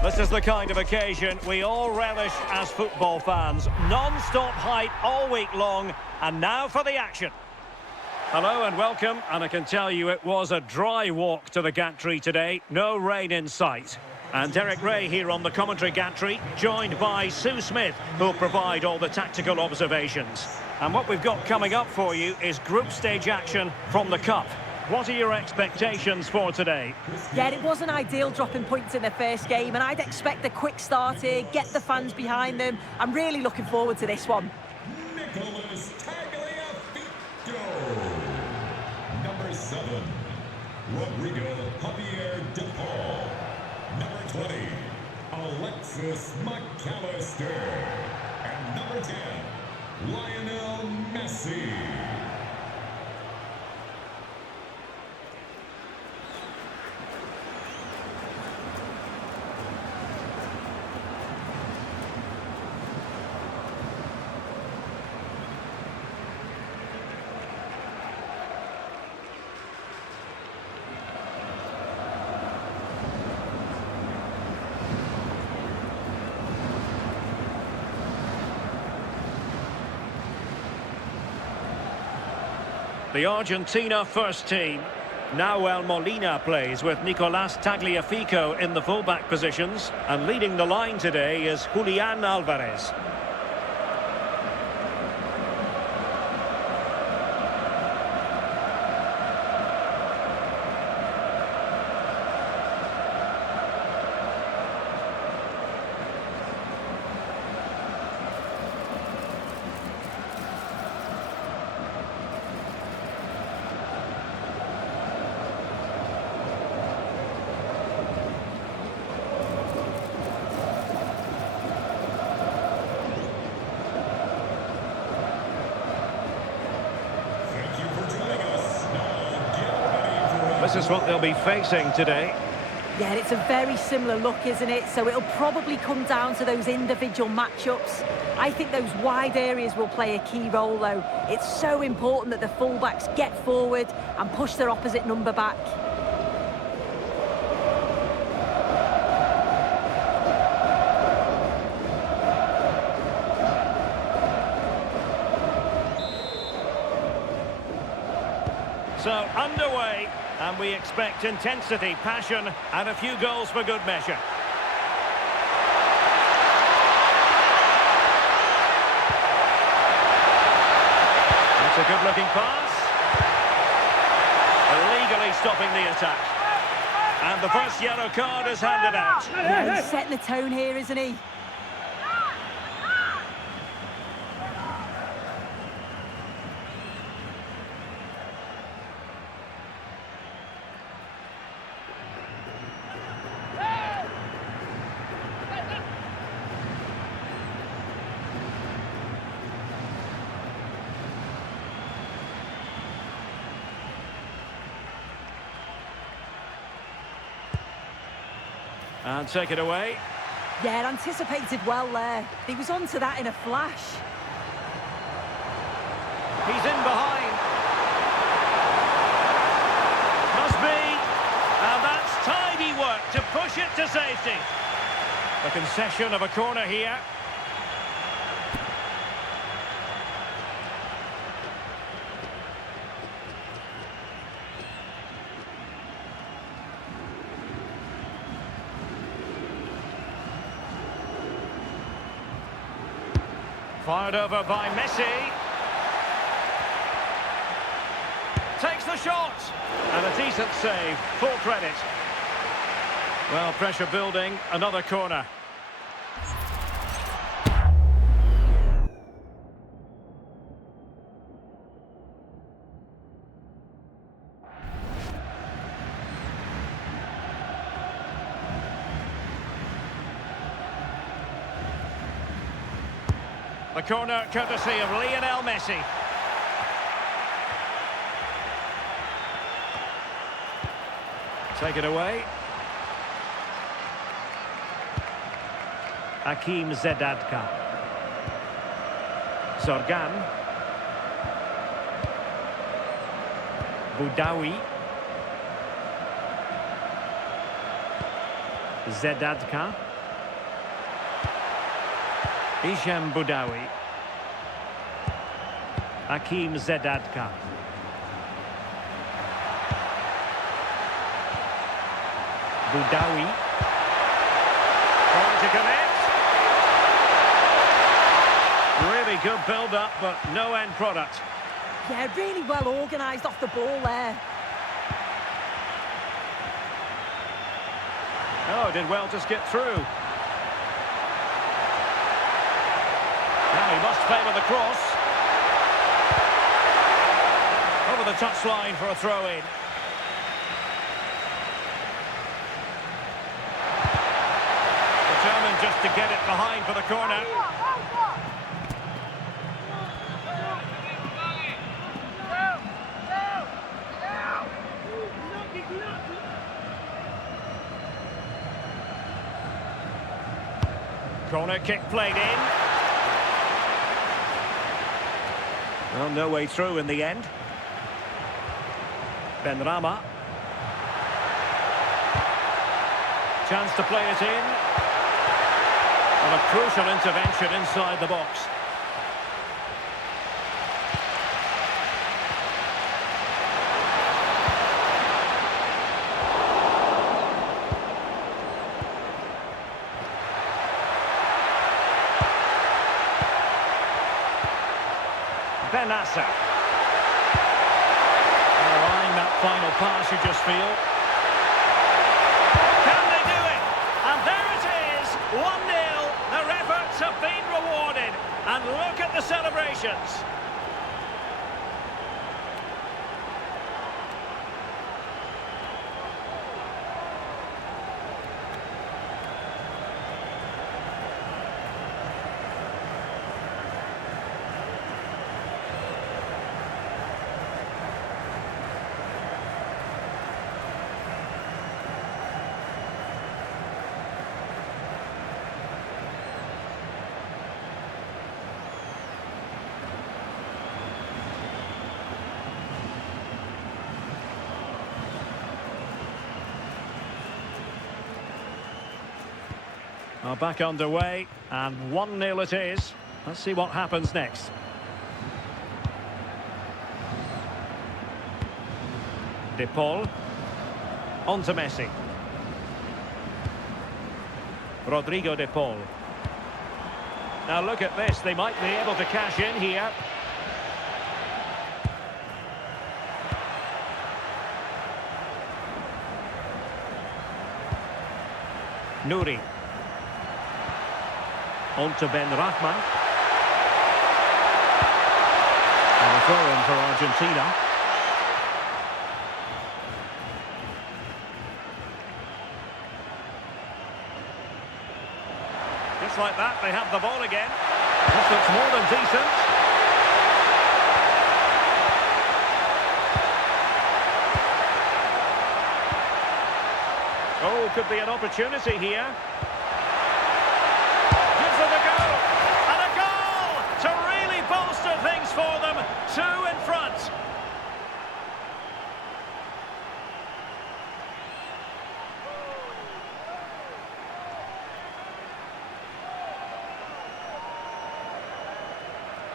This is the kind of occasion we all relish as football fans. Non-stop hype all week long, and now for the action. Hello and welcome, and I can tell you it was a dry walk to the gantry today. No rain in sight. And Derek Ray here on the commentary gantry, joined by Sue Smith, who'll provide all the tactical observations. And what we've got coming up for you is group stage action from the Cup. What are your expectations for today? Yeah, it wasn't ideal dropping points in the first game, and I'd expect a quick start here, get the fans behind them. I'm really looking forward to this one. Nicholas Tagliafico. Number 7, Rodrigo Javier DePaul. Number 20, Alexis McAllister. And number 10, Lionel Messi. The Argentina first team. Nahuel Molina plays with Nicolas Tagliafico in the fullback positions. And leading the line today is Julian Alvarez. This is what they'll be facing today. Yeah, it's a very similar look, isn't it? So it'll probably come down to those individual matchups. I think those wide areas will play a key role, though. It's so important that the fullbacks get forward and push their opposite number back. So underway, and we expect intensity, passion, and a few goals for good measure. That's a good-looking pass. Illegally stopping the attack. And the first yellow card is handed out. Yeah, he's setting the tone here, isn't he? And take it away. Yeah, anticipated well there. He was onto that in a flash. He's in behind. Must be. And that's tidy work to push it to safety. The concession of a corner here. Fired over by Messi. Takes the shot. And a decent save. Full credit. Well, pressure building. Another corner. The corner courtesy of Lionel Messi. Take it away. Hakim Zedadka. Zorgan. Boudaoui. Zedadka. Hisham Boudaoui. Hakim Zedadka. Boudaoui. Trying to connect. Really good build-up, but no end product. Yeah, really well organised off the ball there. Oh, did well to skip through. Now he must favour the cross. Over the touchline for a throw-in. Determined just to get it behind for the corner. Corner kick played in. Well, no way through in the end. Benrahma. Chance to play it in. And a crucial intervention inside the box. Benassa. Eyeing that final pass, you just feel. Can they do it? And there it is, 1-0. Their efforts have been rewarded. And look at the celebrations. Are back underway, and 1-0 it is. Let's see what happens next. De Paul. On to Messi. Rodrigo De Paul. Now look at this, they might be able to cash in here. Nouri. On to Benrahma. And a throw-in for Argentina. Just like that, they have the ball again. This looks more than decent. Oh, could be an opportunity here. Gives it a go. And a goal to really bolster things for them. 2 in front.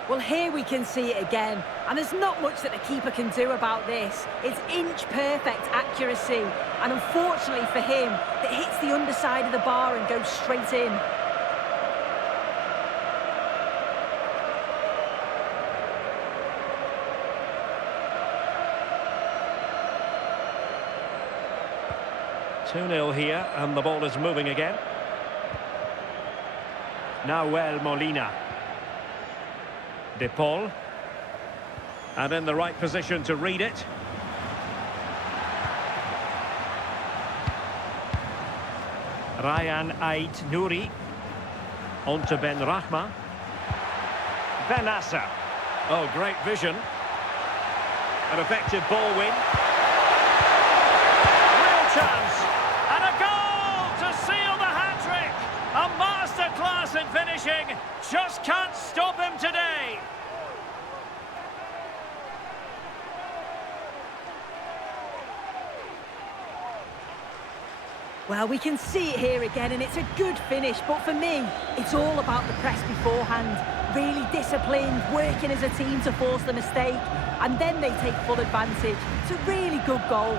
Well, here we can see it again, and there's not much that the keeper can do about this. It's inch-perfect accuracy, and unfortunately for him, it hits the underside of the bar and goes straight in. Two-nil here, and the ball is moving again. Nahuel Molina. De Paul. And in the right position to read it. Ryan Ait Nouri. On to Benrahma. Benassa. Oh, great vision. An effective ball win. Real chance. And a goal to seal the hat-trick. A masterclass in finishing. Just can't stop him today. Well, we can see it here again, and it's a good finish. But for me, it's all about the press beforehand. Really disciplined, working as a team to force the mistake. And then they take full advantage. It's a really good goal.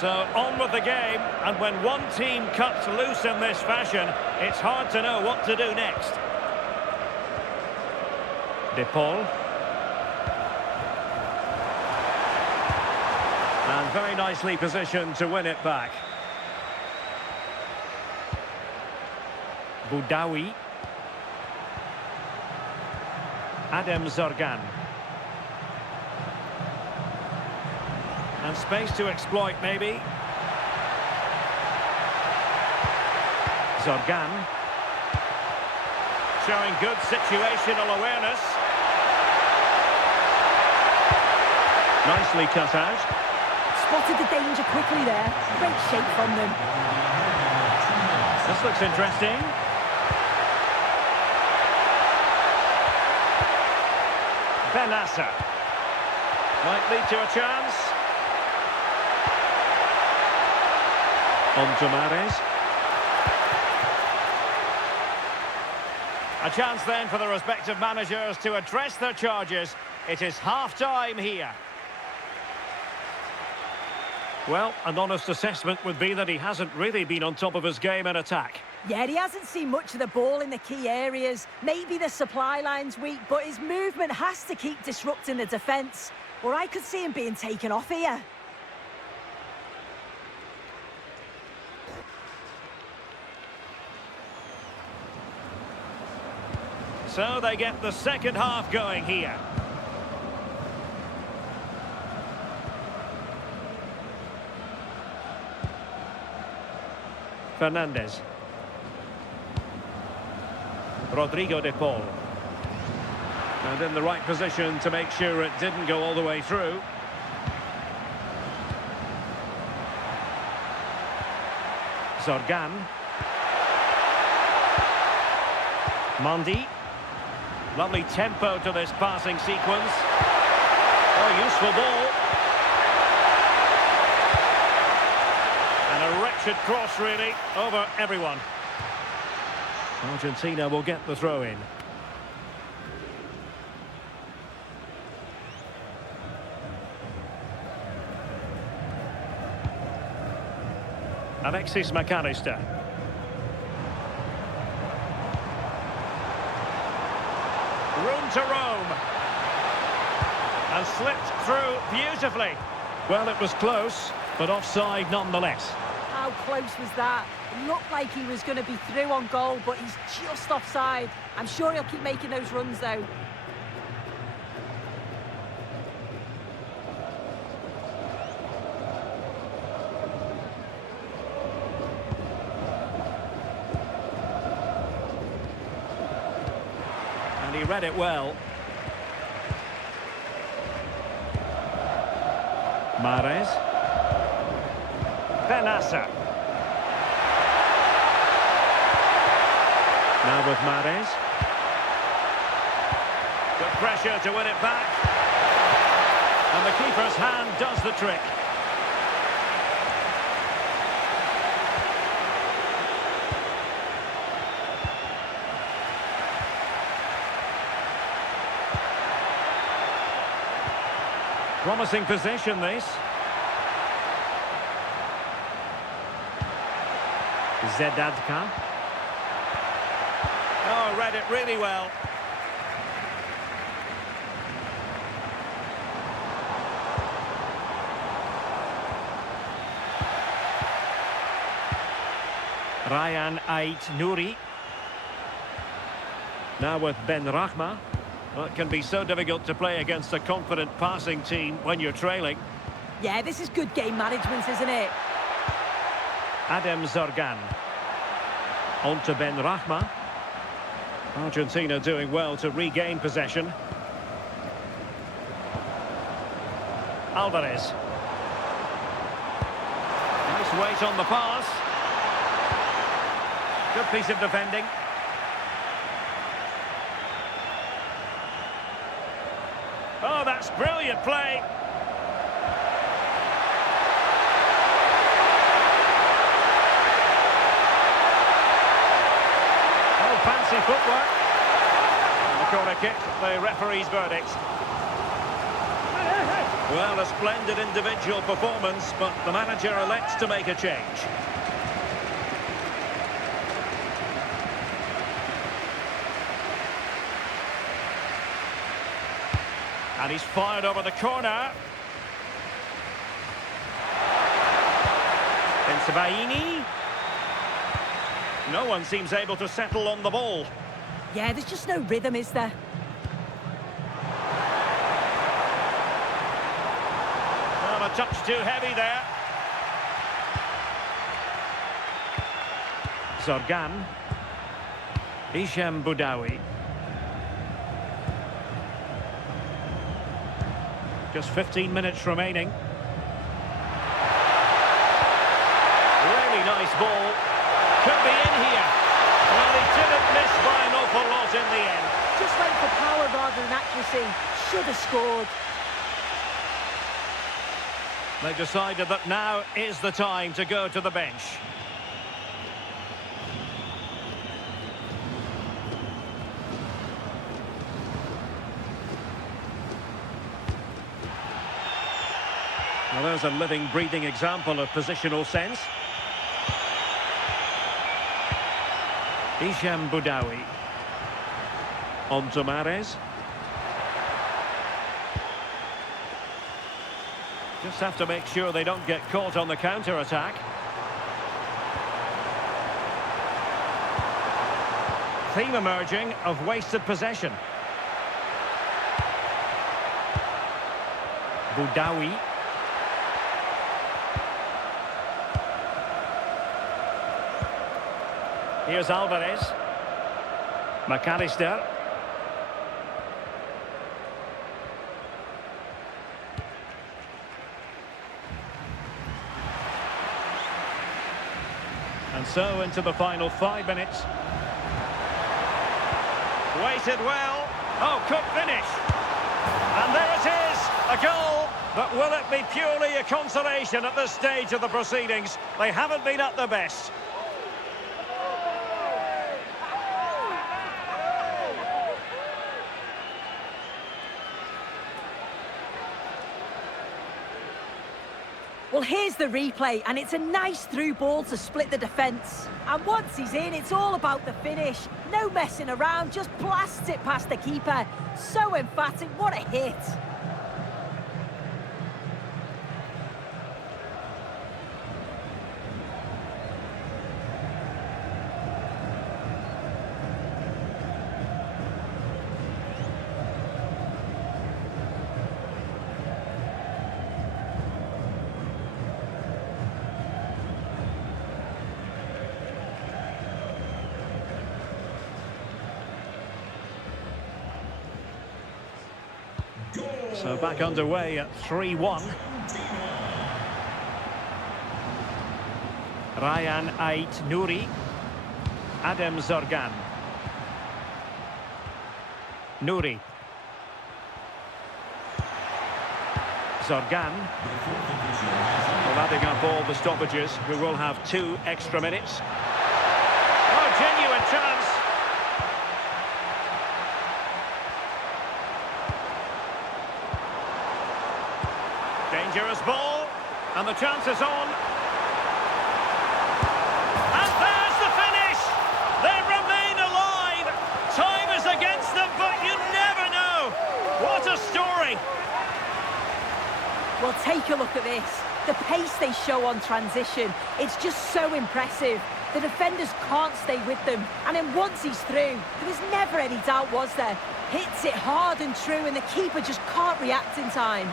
So on with the game, and when one team cuts loose in this fashion, it's hard to know what to do next. De Paul. And very nicely positioned to win it back. Boudaoui. Adem Zorgan. And space to exploit, maybe. Zorgan. Showing good situational awareness. Nicely cut out. Spotted the danger quickly there. Great shape from them. This looks interesting. Benassa. Might lead to a chance. On to Mahrez. A chance then for the respective managers to address their charges. It is half-time here. Well, an honest assessment would be that he hasn't really been on top of his game in attack. Yeah, he hasn't seen much of the ball in the key areas. Maybe the supply line's weak, but his movement has to keep disrupting the defence. Or I could see him being taken off here. So they get the second half going here. Fernandes. Rodrigo de Paul. And in the right position to make sure it didn't go all the way through. Zorgan. Mondi. Lovely tempo to this passing sequence. Oh, useful ball. And a wretched cross, really, over everyone. Argentina will get the throw in. Alexis McAllister. Room to roam. And slipped through beautifully. Well, it was close, but offside nonetheless. How close was that? It looked like he was going to be through on goal, but he's just offside. I'm sure he'll keep making those runs, though. And he read it well. Mahrez. Benassa. Now with Mahrez. Good pressure to win it back. And the keeper's hand does the trick. Promising possession, this. Zedadka. Oh, read it really well. Ryan Ait Nouri. Now with Ben Rahma. Well, it can be so difficult to play against a confident passing team when you're trailing. Yeah, this is good game management, isn't it? Adem Zorgan. On to Ben Rahma. Argentina doing well to regain possession. Alvarez. Nice weight on the pass. Good piece of defending. That's brilliant play. Oh, fancy footwork. And the corner kick, the referee's verdict. Well, a splendid individual performance, but the manager elects to make a change. And he's fired over the corner. Baini. No one seems able to settle on the ball. Yeah, there's just no rhythm, is there? Well, a touch too heavy there. Zorgan. Hisham Boudaoui. Just 15 minutes remaining. Really nice ball. Could be in here. Well, he didn't miss by an awful lot in the end. Just went for power rather than accuracy. Should have scored. They've decided that now is the time to go to the bench. Well, there's a living, breathing example of positional sense. Hisham Boudaoui. On to Mahrez. Just have to make sure they don't get caught on the counter-attack. Theme emerging of wasted possession. Boudaoui. Here's Alvarez. McAllister. And so into the final 5 minutes. Waited well. Oh, could finish. And there it is, a goal. But will it be purely a consolation at this stage of the proceedings? They haven't been at their best. Well, here's the replay, and it's a nice through ball to split the defence. And once he's in, it's all about the finish. No messing around, just blasts it past the keeper. So emphatic, what a hit. So back underway at 3-1. Ryan Ait Nouri. Adem Zorgan. Nouri. Zorgan. Well, adding up all the stoppages, we will have 2 extra minutes. Oh, genuine chance. Dangerous ball, and the chance is on. And there's the finish! They remain alive! Time is against them, but you never know! What a story! Well, take a look at this. The pace they show on transition, it's just so impressive. The defenders can't stay with them, and then once he's through, there was never any doubt, was there? Hits it hard and true, and the keeper just can't react in time.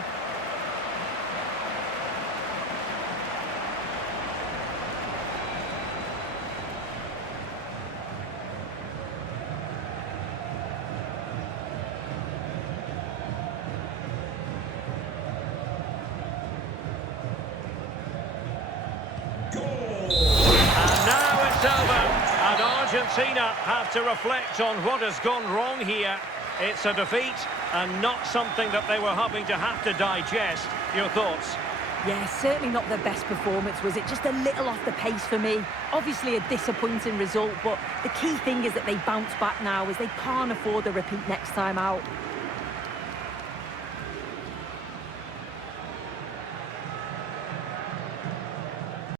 Argentina have to reflect on what has gone wrong here. It's a defeat and not something that they were hoping to have to digest. Your thoughts? Yeah, certainly not their best performance, was it? Just a little off the pace for me. Obviously a disappointing result, but the key thing is that they bounce back now, as they can't afford a repeat next time out.